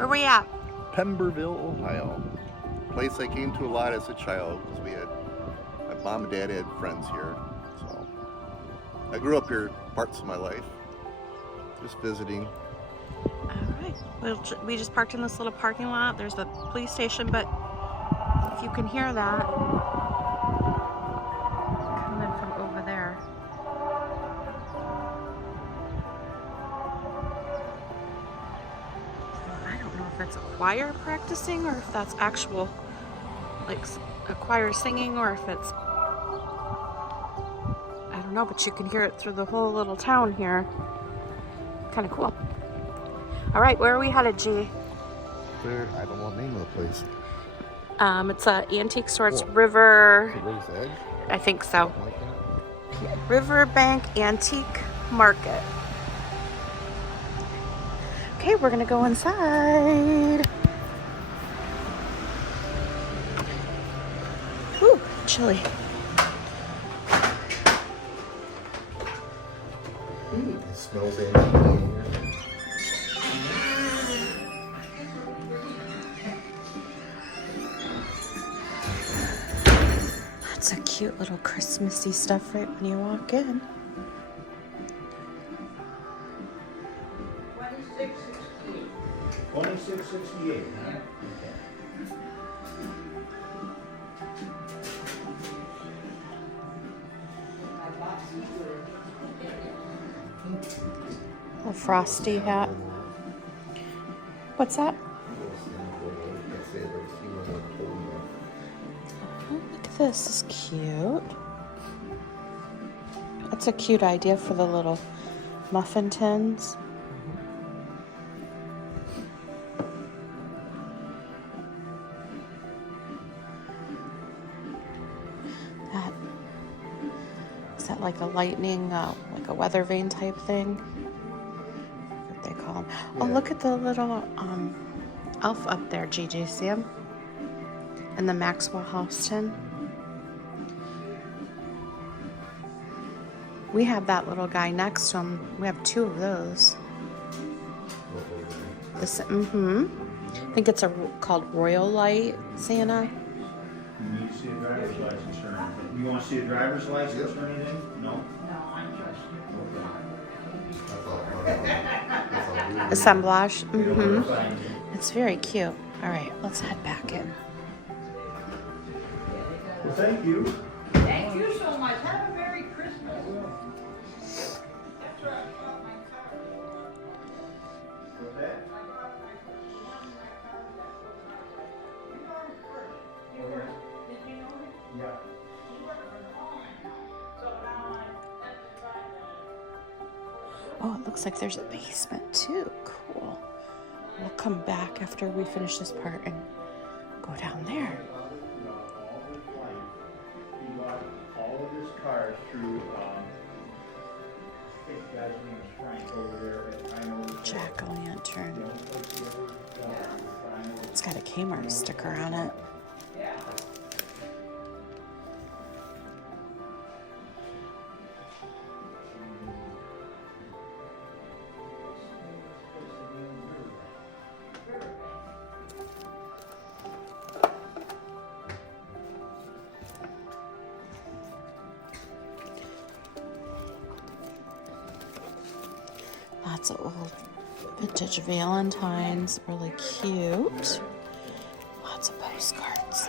Where we at? Pemberville, Ohio. Place I came to a lot as a child because my mom and dad had friends here. So I grew up here parts of my life, just visiting. Alright, we just parked in this little parking lot. There's the police station, but if you can hear that, coming from over there. I don't know if that's a choir practicing or if that's actual, like a choir singing, or if it's, I don't know, but you can hear it through the whole little town here. Kind of cool. All right, where are we headed, G? There, I don't know the name of the place. It's an antique store. It's River. River's Edge? I think so. Something like that. Riverbank Antique Market. Okay, we're gonna go inside. Ooh, chilly. It smells antique in here. That's a cute little Christmassy stuff right when you walk in. 2668. A frosty hat. What's that? Oh, look at this. This is cute. That's a cute idea for the little muffin tins. That is that like a lightning, like a weather vane type thing? What they call them? Oh, look at the little elf up there, Gigi. See him? And the Maxwell House tin. We have that little guy next to him. We have two of those. This, I think it's called Royal Light Santa. You need to see a driver's license or anything. You want to see a driver's license or anything? No? Assemblage. It's very cute. All right, let's head back in. Well, thank you. Thank you so much. Have a Merry Christmas. That's where I got my car. What's that? You worked. Did you know it? Yeah. You worked for the moment. So now I have to try that. Oh, it looks like there's a basement too. Cool. We'll come back after we finish this part and go down there. He bought all of his cars through, I think the guy's name is Frank over there at I know. Jack-o'-lantern. It's got a Kmart sticker on it. Lots of old vintage Valentines, really cute. Lots of postcards.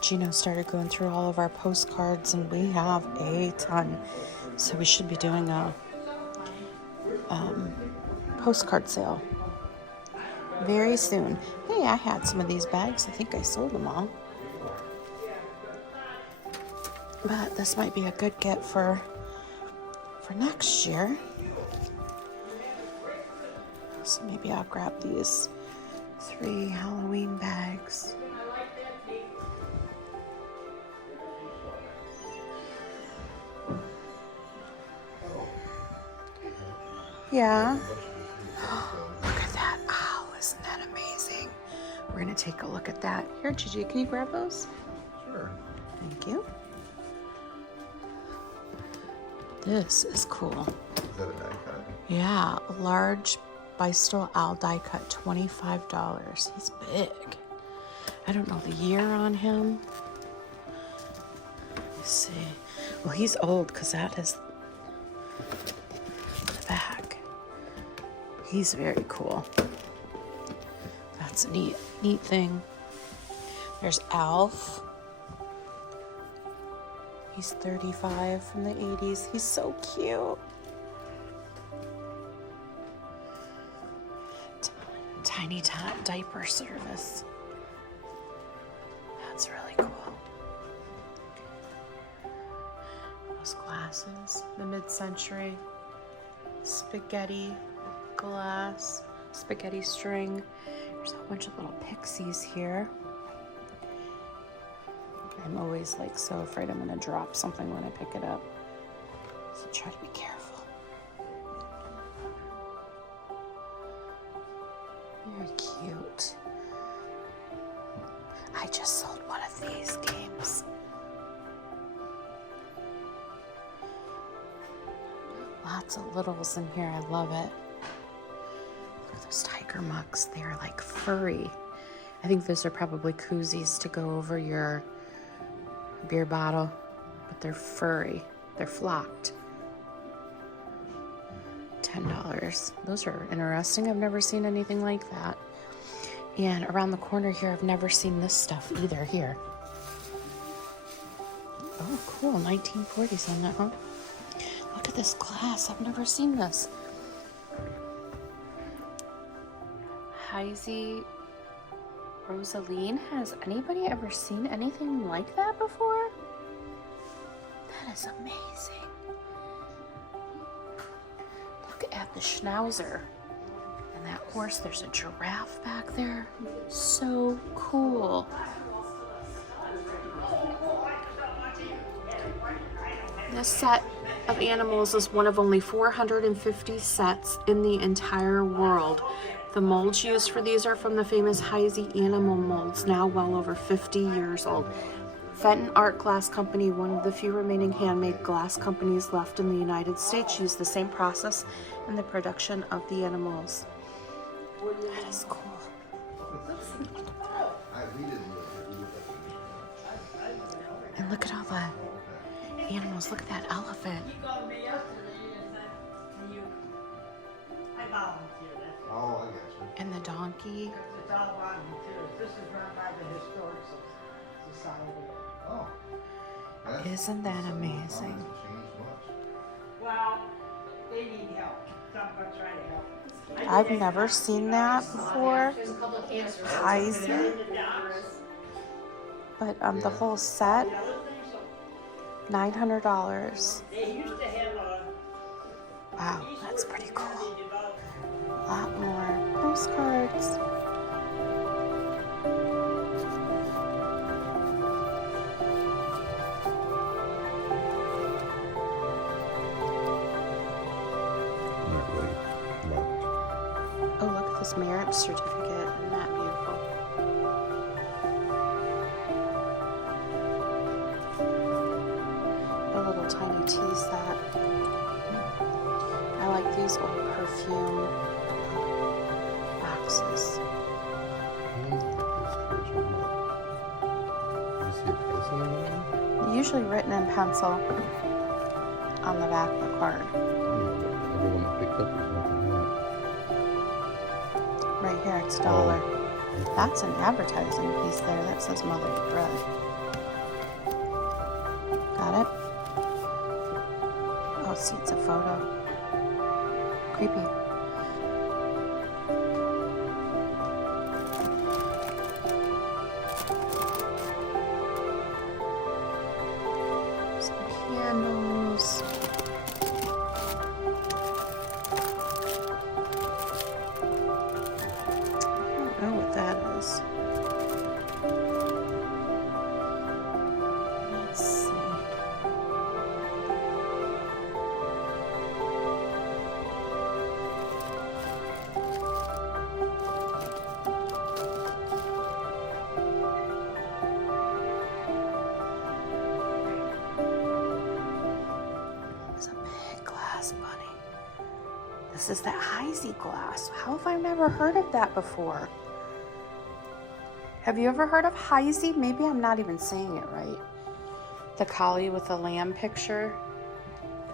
Gino started going through all of our postcards, and we have a ton. So we should be doing a postcard sale very soon. Hey, I had some of these bags. I think I sold them all. But this might be a good get for next year. So maybe I'll grab these 3 Halloween bags. Yeah. Look at that. Oh, isn't that amazing? We're gonna take a look at that. Here, Gigi, can you grab those? Sure. Thank you. This is cool. Is that a die cut? Yeah, a large Feistel Owl die cut, $25. He's big. I don't know the year on him. Let's see. Well, he's old because that is the back. He's very cool. That's a neat thing. There's Alf. He's 35 from the 80s. He's so cute. Tiny Tot diaper service. That's really cool. Those glasses, the mid-century spaghetti glass, spaghetti string. There's a whole bunch of little pixies here. I'm always like so afraid I'm gonna drop something when I pick it up. So try to be careful. Very cute. I just sold one of these games. Lots of littles in here. I love it. Look at those tiger mugs. They're like furry. I think those are probably koozies to go over your beer bottle, but they're furry. They're flocked. $10. Those are interesting. I've never seen anything like that. And around the corner here, I've never seen this stuff either here. Oh, cool. 1940s on that, huh? Look at this glass. I've never seen this. Heisey Rosaline. Has anybody ever seen anything like that before? That is amazing. Look at the schnauzer. And that horse, there's a giraffe back there. So cool. This set of animals is one of only 450 sets in the entire world. The molds used for these are from the famous Heisey animal molds, now well over 50 years old. Fenton Art Glass Company, one of the few remaining handmade glass companies left in the United States, used the same process in the production of the animals. That is cool. And look at all the animals. Look at that elephant. You called me yesterday and said, I volunteer, that's it. Oh, I got you. And the donkey. It's all volunteers. This is run by the Historic Society. Oh. Isn't that amazing? Well, they need help. Someone try to help. I've never seen that before. Heisey. But the whole set, The other things, $900. they used to have a. Wow, that's pretty cool. They developed A lot more postcards. Oh, look at this marriage certificate. Isn't that beautiful? A little tiny tea set. I like these old perfume boxes. Usually written in pencil on the back of the card. Right here, it's $1. That's an advertising piece there that says Mother's Bread. Got it? Oh, see, it's a photo. Creepy. Some candles. I don't know what that is. Let's see. This is that Heisey glass. How have I never heard of that before? Have you ever heard of Heisey? Maybe I'm not even saying it right. The collie with the lamb picture.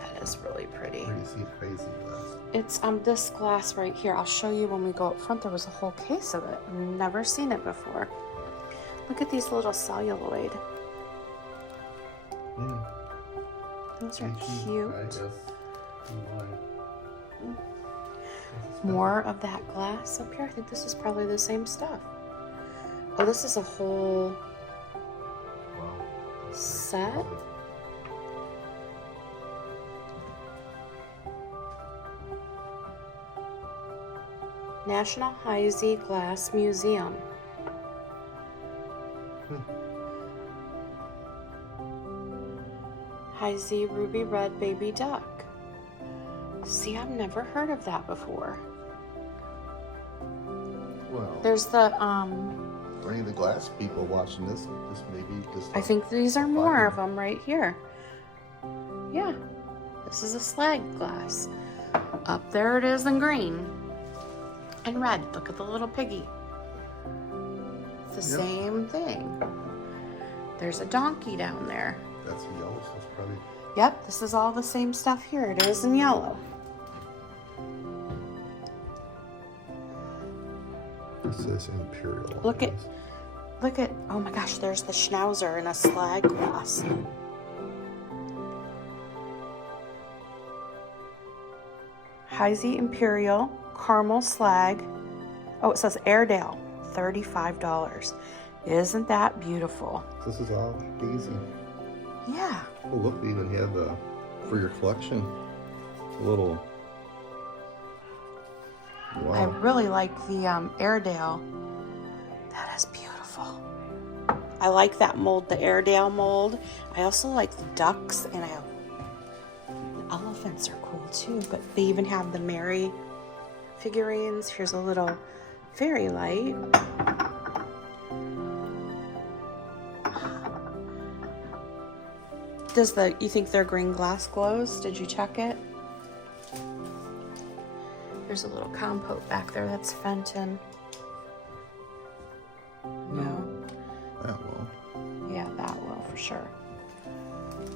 That is really pretty. Where do you see crazy glass? It's this glass right here. I'll show you when we go up front. There was a whole case of it. I've never seen it before. Look at these little celluloid. Those are cute. I guess. More of that glass up here. I think this is probably the same stuff. Oh, this is a whole Wow. set. National Heisey Glass Museum. Heisey Ruby Red Baby Duck. See, I've never heard of that before. Well, There's the, for any of the glass people watching this maybe just. I think these are more of them right here. Yeah, this is a slag glass. Up there it is in green and red. Look at the little piggy. It's the same thing. There's a donkey down there. That's yellow, so it's probably. Yep, this is all the same stuff here. It is in yellow. This is imperial. Look at, oh my gosh, there's the schnauzer in a slag glass. Heisey Imperial Caramel Slag. Oh, it says Airedale, $35. Isn't that beautiful? This is all hazy. Yeah. Oh, look, we even have for your collection a little. Wow. I really like the Airedale. That is beautiful. I like that mold, the Airedale mold. I also like the ducks, and the elephants are cool too, but they even have the Mary figurines. Here's a little fairy light. You think their green glass glows? Did you check it? There's a little compote back there that's Fenton. No? That will. Yeah, that will for sure.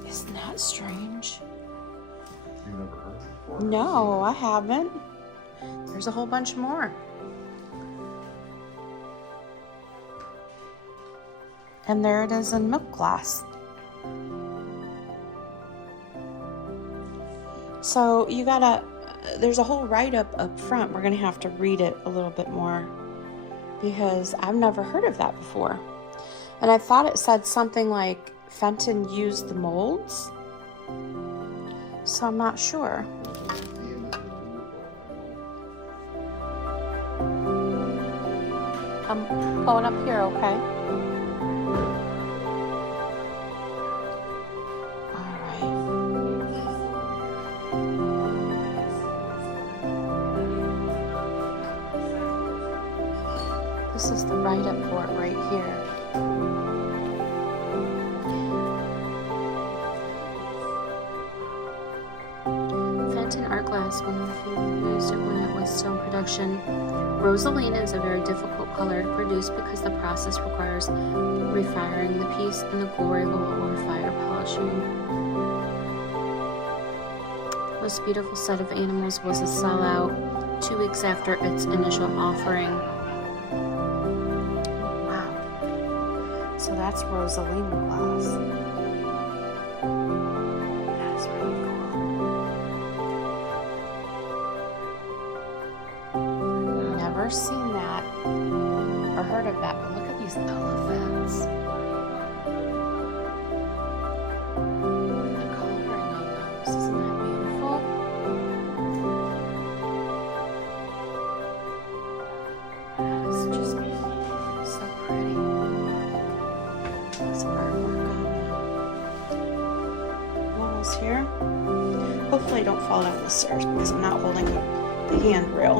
Isn't that strange? You've never heard it before? No, I haven't. There's a whole bunch more. And there it is in milk glass. So you gotta, there's a whole write-up up front. We're gonna have to read it a little bit more because I've never heard of that before. And I thought it said something like Fenton used the molds. So I'm not sure. I'm going up here, okay? All right. This is the write-up for it right here. Fenton art glass, one of the few who used it when it was still in production. Rosalina is a very difficult color to produce because the process requires refiring the piece in the glory hole or fire polishing. This beautiful set of animals was a sellout 2 weeks after its initial offering. Wow. So that's Rosalina glass. That is really cool. Never seen that or heard of that, but look at these elephants. Look at the coloring on those. Isn't that beautiful? That is just so pretty. Some artwork on the walls here. Hopefully I don't fall down the stairs because I'm not holding the handrail.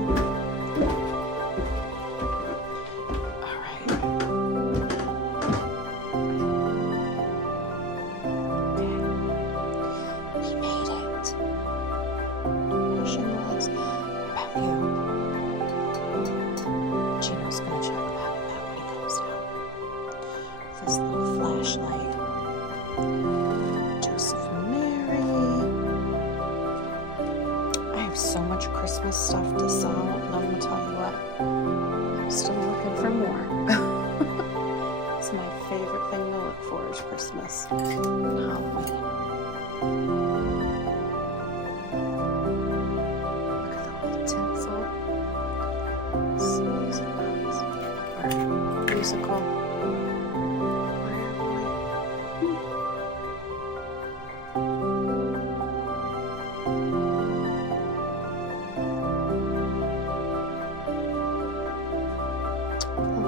much Christmas stuff to sell, and I'm gonna tell you what, I'm still looking for more. It's my favorite thing to look for is Christmas and Halloween. Look at the little tinsel. Musical.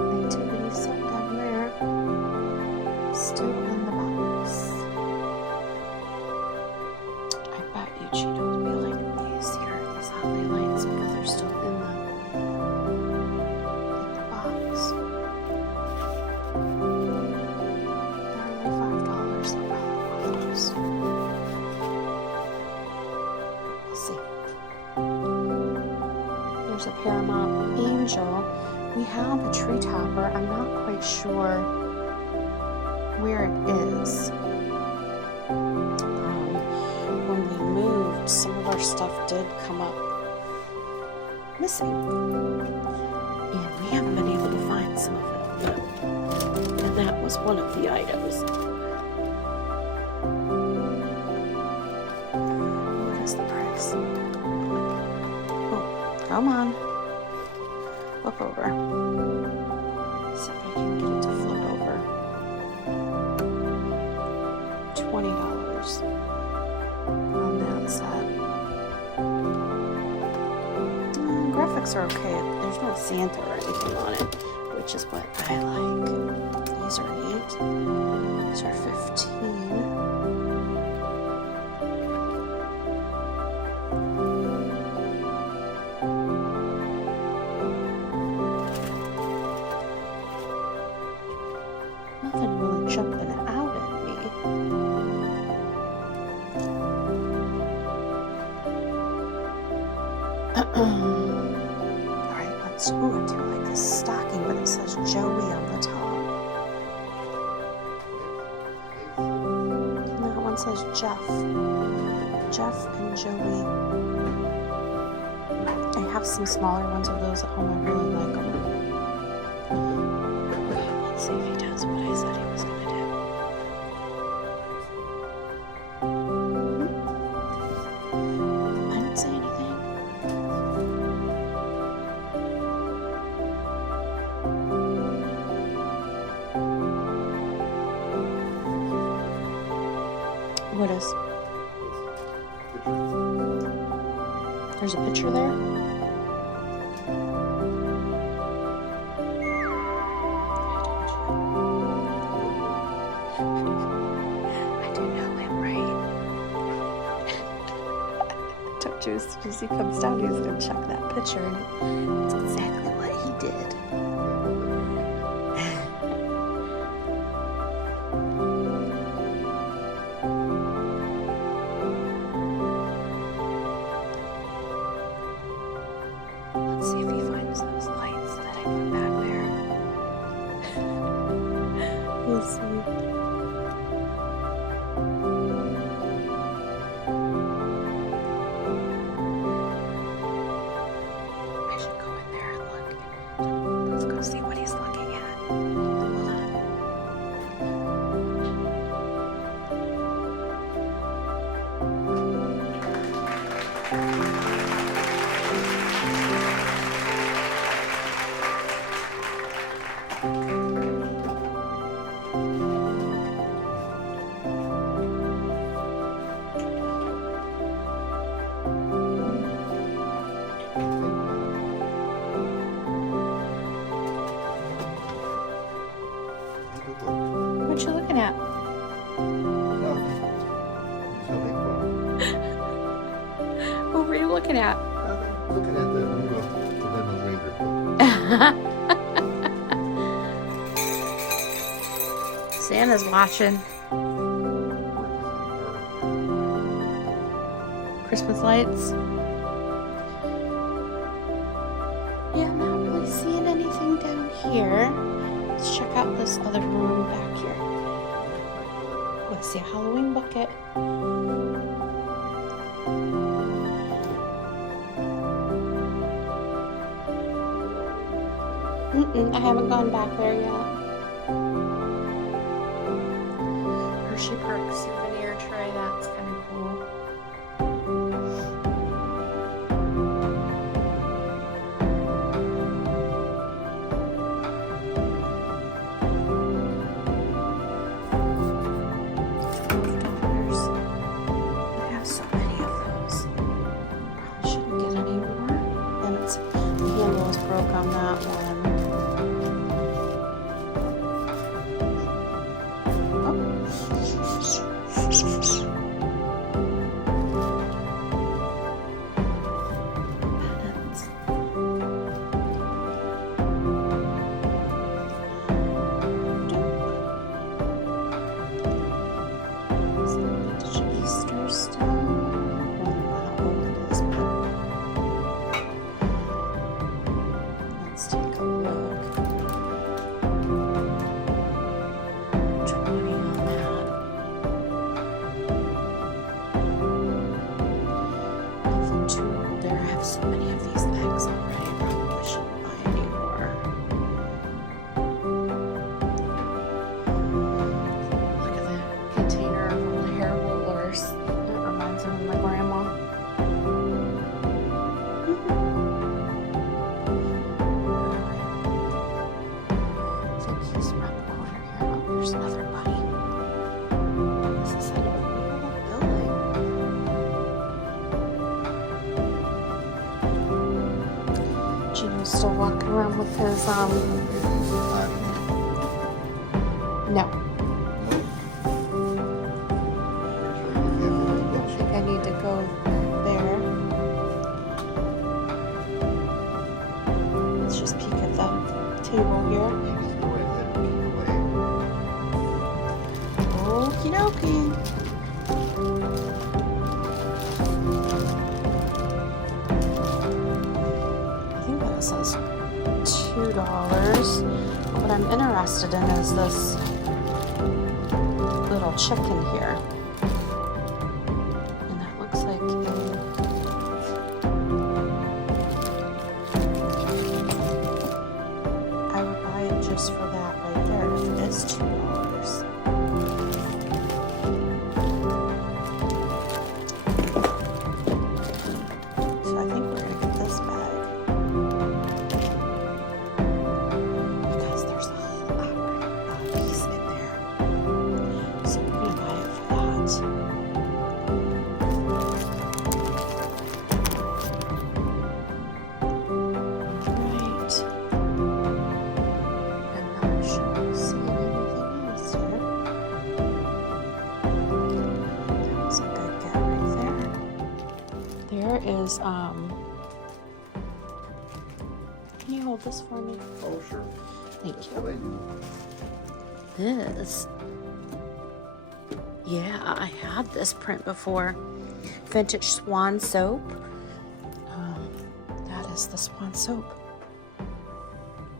Nativity set down there. Still in the box. I bet you Cheeto would be like these here, these holiday lights, because they're still in the box. They're only $5. They'll probably want those. We'll see. There's a Paramount Angel. We have a tree topper. I'm not quite sure where it is. When we moved, some of our stuff did come up missing. And we haven't been able to find some of it. And that was one of the items. What is the price? Oh, come on. Flip over. See if I can get it to flip over. $20 on that set. Graphics are okay. There's no Santa or anything on it, which is what I like. These are neat. These are $15. Nothing really jumping out at me. Alright, let's. Ooh, I do like this stocking, but it says Joey on the top. And that one says Jeff. Jeff and Joey. I have some smaller ones of those at home. I really like them. Let's see if he does what I said he was going to do. I didn't say anything. What is? There's a picture there? As soon as he comes down, he's going to check that picture, and it's exactly what he did. Let's see if he finds those lights that I put back there. We'll see. See what he's looking at. Hold on. What you looking at? Nothing. Just having fun. What were you looking at? Nothing. Looking at the Rudolph the Red-Nosed Reindeer book. Santa's watching. Christmas lights. Yeah, I'm not really seeing anything down here. Let's check out this other room back here. Let's see, a Halloween bucket. I haven't gone back there yet. Hershey Park souvenir tray, that's kind of cool. I have so many of those. Probably shouldn't get any more. And it's the handles broke on that one. Easter stuff. I don't know how old it is, but let's take a look. 20 on that. Nothing too old there. I have so many of these eggs already. I probably shouldn't buy any more. Look at the container of old hair rollers. That reminds me of my grandma. I think he's around the corner here. Oh, there's another bunny. This is an old building. Gino's still walking around with his, no. I think I need to go there. Let's just peek at the table here. Okie dokie. I think that says $2. What I'm interested in is this little chicken here. And that looks like I would buy it just for that right there. It is $2. So I think we're gonna get this bag. Because there's a whole hour piece in there. So we're gonna buy it for that. Alright. I'm not sure seeing anything else here. That was a good get right there. There is, can you hold this for me? Oh, sure. Thank That's you. what I do. This, yeah, I had this print before. Vintage Swan soap. That is the Swan soap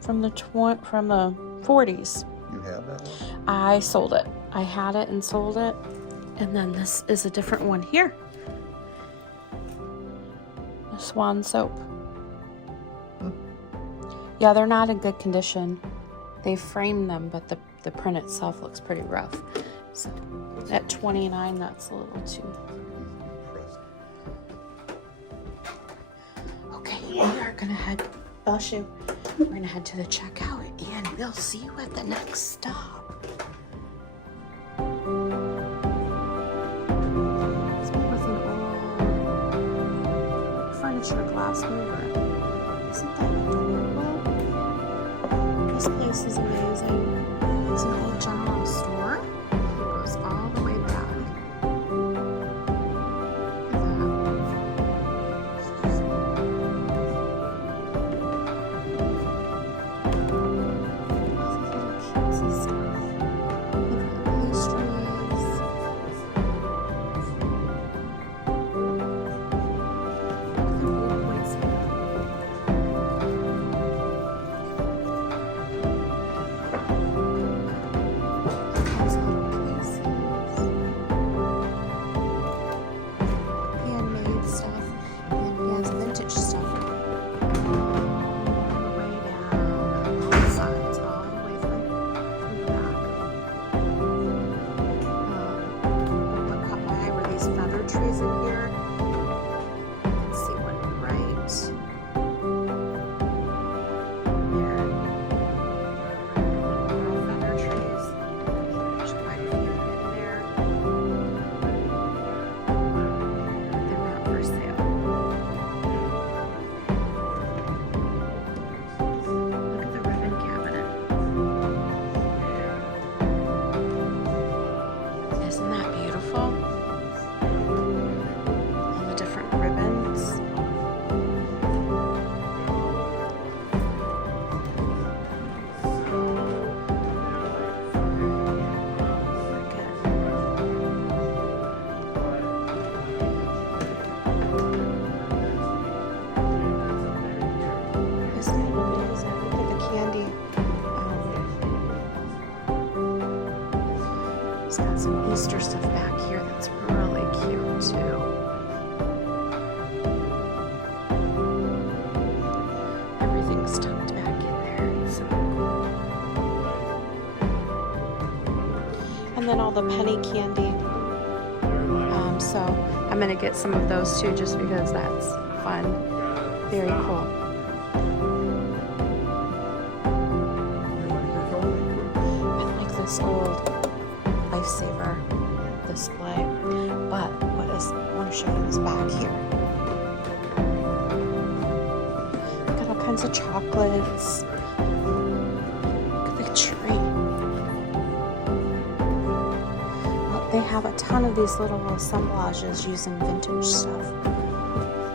from the 40s. You have that one? I sold it. I had it and sold it, and then this is a different one here. The Swan soap. Yeah, they're not in good condition. They framed them, but the print itself looks pretty rough. So at $29, that's a little too. Okay, we are gonna head. We're gonna head to the checkout, and we'll see you at the next stop. It's made with an old furniture glass mover. Isn't that adorable? This place is amazing. It's an old general store. It goes all the way back. poster stuff back here that's really cute too. Everything's tucked back in there. It's so cool. And then all the penny candy. So I'm gonna get some of those too, just because that's fun. Very cool. I like this old lifesaver display, but I want to show you is back here. Got all kinds of chocolates. Look at the tree. They have a ton of these little assemblages using vintage stuff.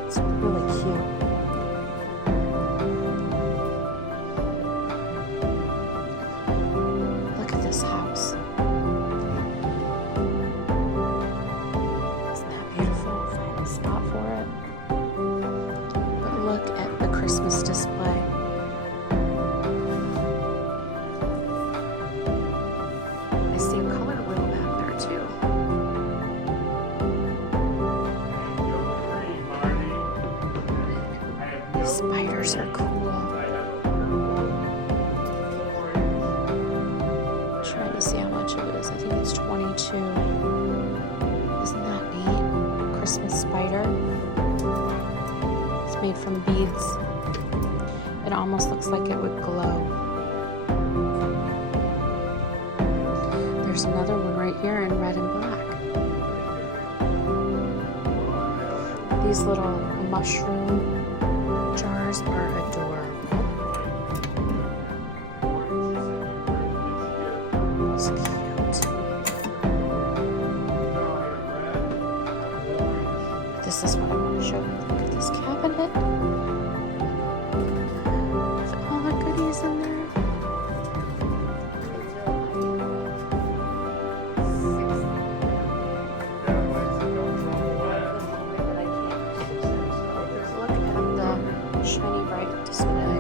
It's really cute. Look at this house. Isn't that beautiful? Find a spot for it. But look at the Christmas display. I see a color wheel back there too. The spiders are cool. I'm trying to see how much it is. I think it's 22. Isn't that neat? Christmas spider. It's made from beads. It almost looks like it would glow. There's another one right here in red and black. These little mushroom jars are adorable. It's cute. This is what I want to show you. Look at this cabinet. With all the goodies in there. Look at the shiny bright display.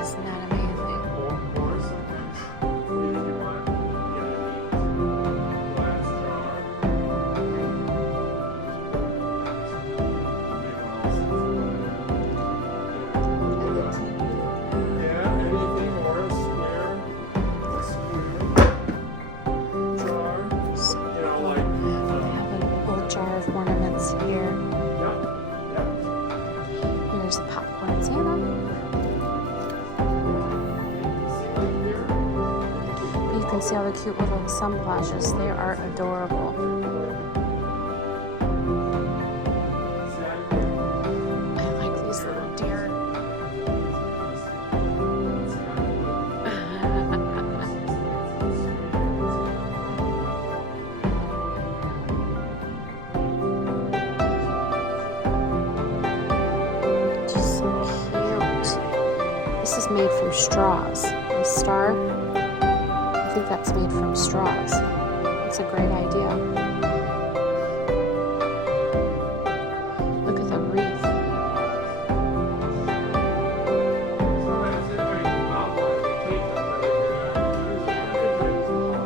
Isn't that amazing? So cool. They have an old jar of ornaments here. Here's the popcorn Santa. You can see all the cute little assemblages. They are adorable. I like these little deer. Just so cute. This is made from straws. The star, I think that's made from straws. It's a great idea. Look at the wreath.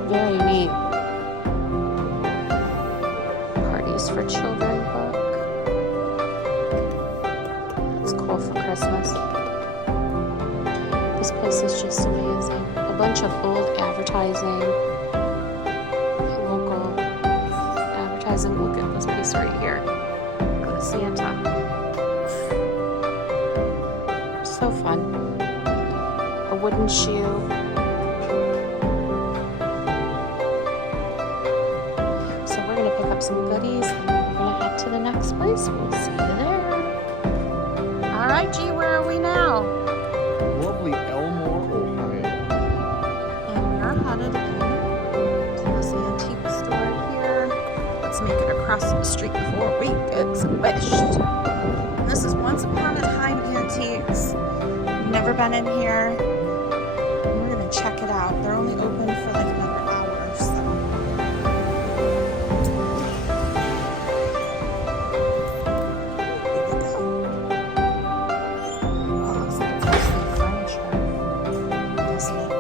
Very neat. Parties for Children book. That's cool for Christmas. This place is just amazing. A bunch of old advertising, local advertising. Look at this piece right here. Go to Santa. So fun. A wooden shoe. So we're gonna pick up some goodies and then we're gonna head to the next place. We'll see you there. All right, G, where are we now? Lovely Elmore, Ohio. And we're headed in to this antique store here. Let's make it across the street before we get squished. And this is Once Upon a Time Antiques. Never been in here. We're gonna check it out. They're only open for like another hour or so. Here we go. Oh, it looks like it's mostly furniture, doesn't it?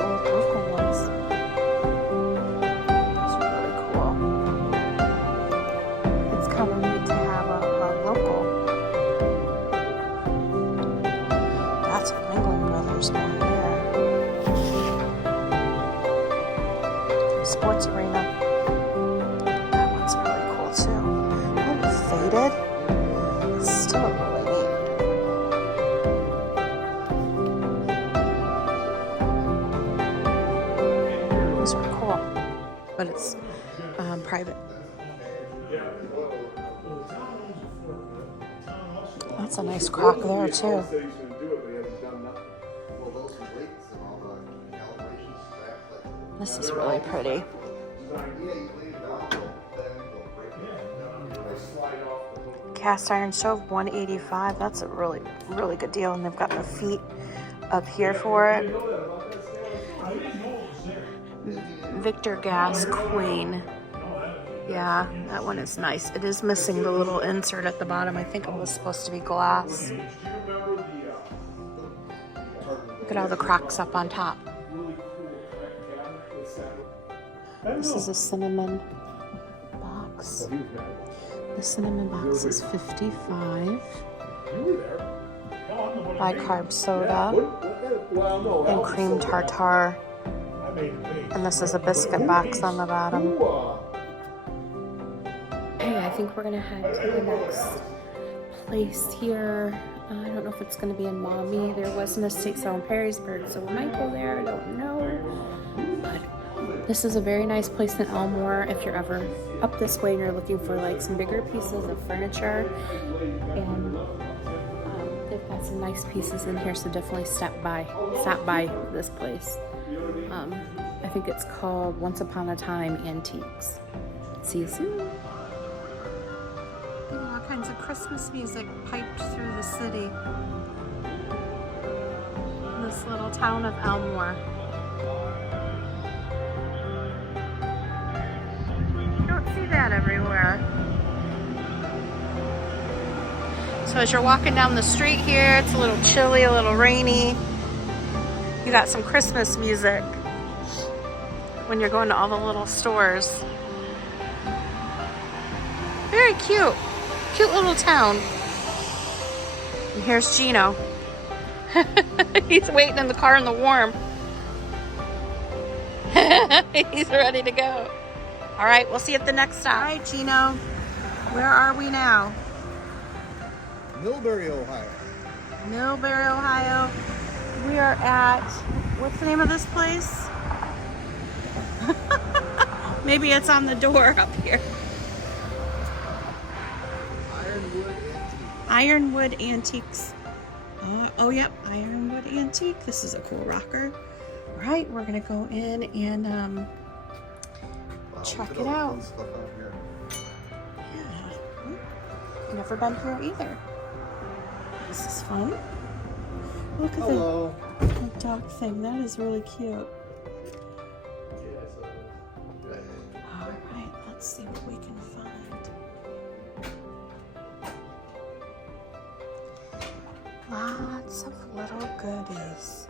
old local ones. Those are really cool. It's kind of neat to have a local. That's a Ringling Brothers one there. Sports arena. That one's really cool too. A little faded. It's still really neat. Those are cool, but it's private. That's a nice crock there too. Well, those weights and all the calibration straps, like, This is really pretty. yeah, you lay it down, then they'll break it. Cast iron stove, $185. That's a really, really good deal, and they've got the feet up here for it. Victor Gas Queen. Yeah, that one is nice. It is missing the little insert at the bottom. I think it was supposed to be glass. Look at all the crocks up on top. This is a cinnamon box. The cinnamon box is $55. Bicarb soda and cream tartare. And this is a biscuit box on the bottom. Hey, I think we're gonna head to the next place here. I don't know if it's gonna be in Maumee. There was an estate sale in Perrysburg, so we might go there. I don't know. But this is a very nice place in Elmore if you're ever up this way and you're looking for like some bigger pieces of furniture. And they've got some nice pieces in here, so definitely stop by this place. I think it's called Once Upon a Time Antiques. See you soon. All kinds of Christmas music piped through the city. This little town of Elmore. You don't see that everywhere. So as you're walking down the street here, it's a little chilly, a little rainy. You got some Christmas music when you're going to all the little stores. Very cute. Cute little town. And here's Gino. He's waiting in the car in the warm. He's ready to go. All right, we'll see you at the next stop. All right, Gino. Where are we now? Millbury, Ohio. Millbury, Ohio. We are at, what's the name of this place? Maybe it's on the door up here. Ironwood Antiques. Oh, yep, Ironwood Antique. This is a cool rocker. All right, we're gonna go in and check it out. Yeah, never been here either. This is fun. Look at the dog thing. That is really cute. All right, let's see what we can find. Lots of little goodies.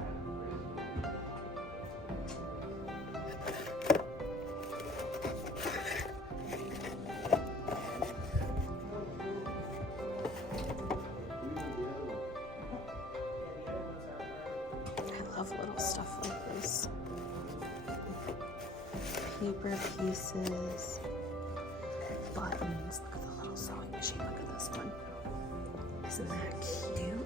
I love little stuff like this. Paper pieces, buttons. Look at the little sewing machine. Look at this one. Isn't that cute?